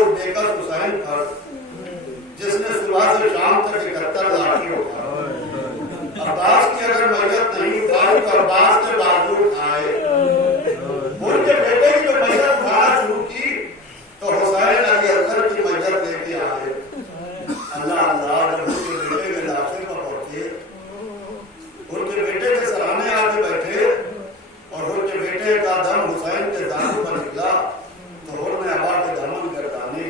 روز بے کس حسین پر جس نے صبح سے شام تک 71 لاٹھی اٹھائے. عباس کی اگر میت نہیں اٹھائی تو عباس کے بازو اٹھائے. ان کے بیٹے کی جو میت اٹھانا شروع کی تو حسین علی اکبر کی میت لے کے آئے. اللہ اللہ جب ان کے بیٹے کے لاشے پر پہنچے, ان کے بیٹے کے سرانے آگے بیٹھے اور ان کے بیٹے کا دم حسین کے دانوں پر نکلا تو انہوں نے ابا کے دامن گردانے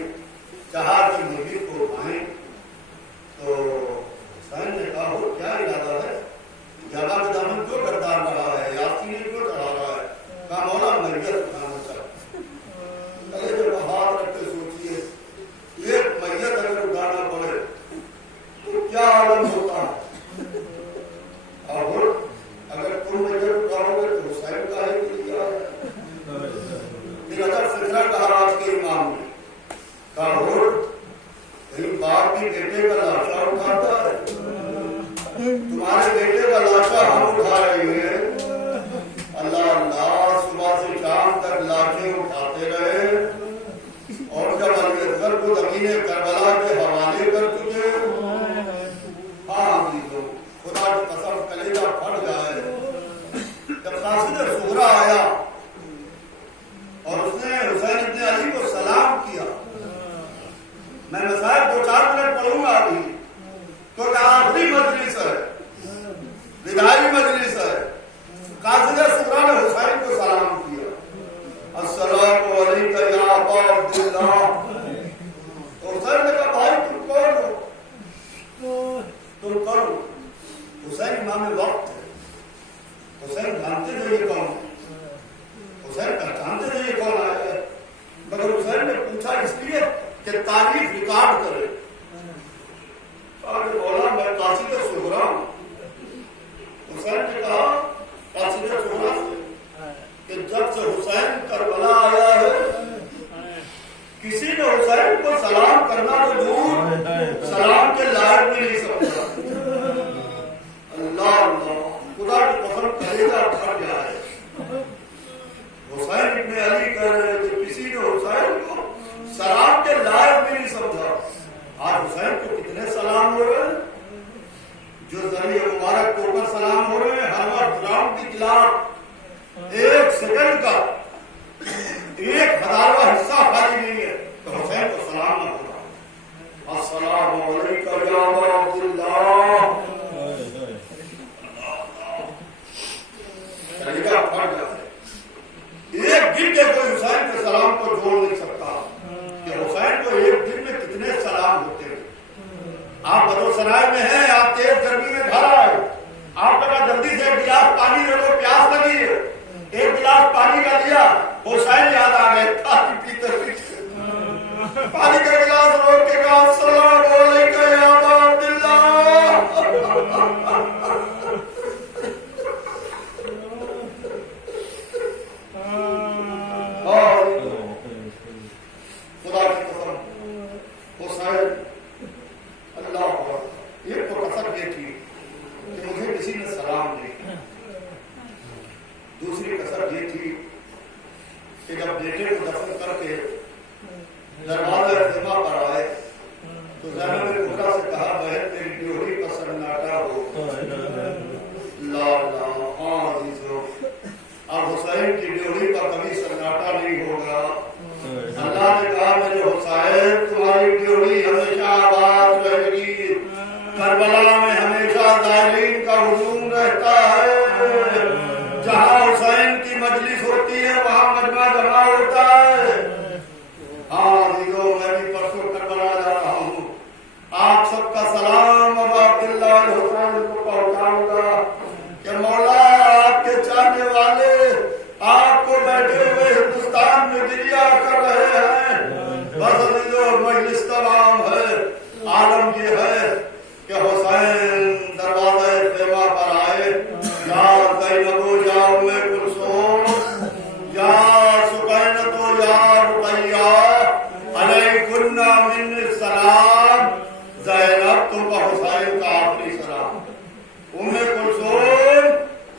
چاہا کہ مجید کو اٹھائیں. تو حسین نے کہا وہ کیا ارادہ ہے, ابا کے دامن کیوں گردان رہا ہے, یاسین کیوں چڑھا رہا ہے؟ کہا مولا میت اٹھانا چاہتا. ارے جب ہاتھ رکھ کے سوچیے ایک میت اگر اٹھانا پڑے تو کیا عالم ہوتا ہے. اور اگر تم میت اٹھاؤ گے تو حسین کا ہے کہ کیا ہے. پھر اگر فکرہ کہا آج کے امام نے کہا کہیں باپ کی بیٹے کا لاشا اٹھاتا ہے, تمہارے بیٹے کا لاشا ہم اٹھا رہے ہیں. اللہ اللہ صبح سے شام تک لاشیں اٹھاتے رہے اور جب علی اصغر کو زمین کربلا کے حوالے کر چکے. ہاں عزیزو خدا کی قسم کلیجہ پھٹ جائے. جب قاصد صغرا آیا اور اس نے حسین ابن علی کو سلام کیا, میں مسائل 2-4 منٹ پڑھوں گا ابھی کیونکہ آخری مجلس ہے, وداعی مجلس ہے. قاصد صغرا نے حسین کو سلام کیا, السلام علیکم یا ابا عبداللہ. تو حسین نے کہا بھائی تم کون ہو, تم کون ہو. حسین امام وقت ہے, حسین جانتے تھے یہ کون ہے, حسین پہچانتے تھے یہ کون آیا ہے, مگر حسین نے پوچھا اس لیے کہ تاریخ ریکارڈ کرے. بولا میں قاصد صغرا ہوں. حسین نے کہا قاصد صغرا کہ جب سے حسین کربلا آیا ہے کسی نے حسین کو سلام کرنا تو دور سلام کے لائق بھی نہیں سمجھا. اللہ اللہ خدا کی قسم کلیجہ پھٹ جائے. حسین ابن علی کہہ رہے تھے کسی نے حسین کو سلام کے لائق بھی نہیں سمجھا. آج حسین کو کتنے سلام ہو رہے ہیں, جو ذریعہ مبارک کے اوپر سلام ہو رہے ہیں. ہر وقت رام کی تلاوت 1 سیکنڈ کا 1,000واں حصہ خالی نہیں ہے تو حسین کو سلام نہ ہوگا. السلام علیکم یا ابا عبداللہ. کلیجہ پھٹ جائے. ایک دن کے کوئی حسین کے سلام کو جوڑ نہیں سکتا کہ حسین کو ایک دن میں کتنے سلام ہوتے ہیں. آپ بدو سرائے میں ہیں, آپ تیز گرمی میں گھر آئے, آپ کا جلدی سے ایک گلاس پانی لے لو, پیاس لگی ہے, ایک گلاس پانی کا لیا, حسین یاد آ گئے پانی پیتے پانی کا گلاس روک کے کہا السلام علیکم یا ابا عبداللہ. خدا کی قسم حسین اللہ ایک تو کسر یہ تھی کہ مجھے کسی نے سلام نہیں. دوسری کسر یہ تھی کہ جب بیٹے کو دفن کر کے دروازہ خیمہ پر آئے تو زینب کبریٰ سے کہا بہن میری ڈیوڑی پر سناٹا ہو. لا لا ہاں عزیزو اب حسین کی ڈیوڑی پر کبھی سناٹا نہیں ہوگا. اللہ نے کہا میرے حسین تمہاری ڈیوڑی ہمیشہ آباد رہے گی, کربلا میں ہمیشہ زائرین کا ہجوم رہتا ہے. جہاں حسین کی مجلس ہوتی ہے وہاں مجمع جمع ہوتا ہے. ہاں عزیزو میں بھی پرسوں کربلا جا رہا ہوں, آپ سب کا سلام ابا عبداللہ حسین کو پہنچاؤں گا کہ مولا آپ کے چاہنے والے آپ کو بیٹھے ہوئے ہندوستان میں گریا کر رہے ہیں. بس عزیزو مجلس تمام ہے. عالم یہ ہے کہ حسین دروازہ خیمہ پر آئے, یا زینب یا ام کلثوم یا سکینہ یا رقیہ علیکن من السلام. زینب تم کا حسین کا آخری سلام, ام کلثوم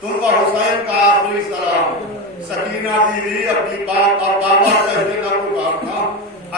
تم کا حسین کا آخری سلام. سکینہ بیوی اپنی باپ اور بابا کہتے نہ پکارنا,